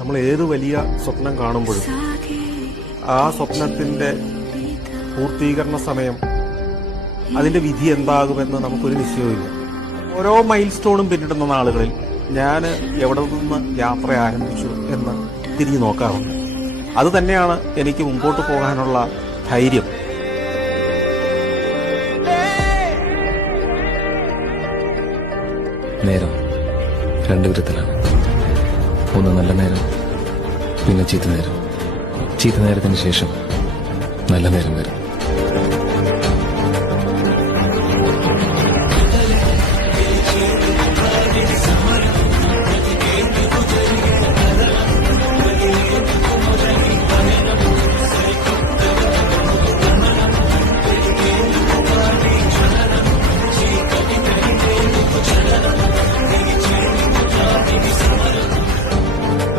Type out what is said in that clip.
നമ്മൾ ഏത് വലിയ സ്വപ്നം കാണുമ്പോഴും ആ സ്വപ്നത്തിന്റെ പൂർത്തീകരണ സമയം, അതിന്റെ വിധി എന്താകുമെന്ന് നമുക്കൊരു നിശ്ചയവുമില്ല. ഓരോ മൈൽ സ്റ്റോണും പിന്നിടുന്ന നാളുകളിൽ ഞാൻ എവിടെ നിന്ന് യാത്ര ആരംഭിച്ചു എന്ന് തിരിഞ്ഞു നോക്കാറുണ്ട്. അത് തന്നെയാണ് എനിക്ക് മുമ്പോട്ട് പോകാനുള്ള ധൈര്യം. നേരം രണ്ടു വിധത്തിലാണ്. ഒന്ന് നല്ല നേരം, പിന്നെ ചീത്ത നേരം. ചീത്ത നേരത്തിന് ശേഷം നല്ല നേരം വരും.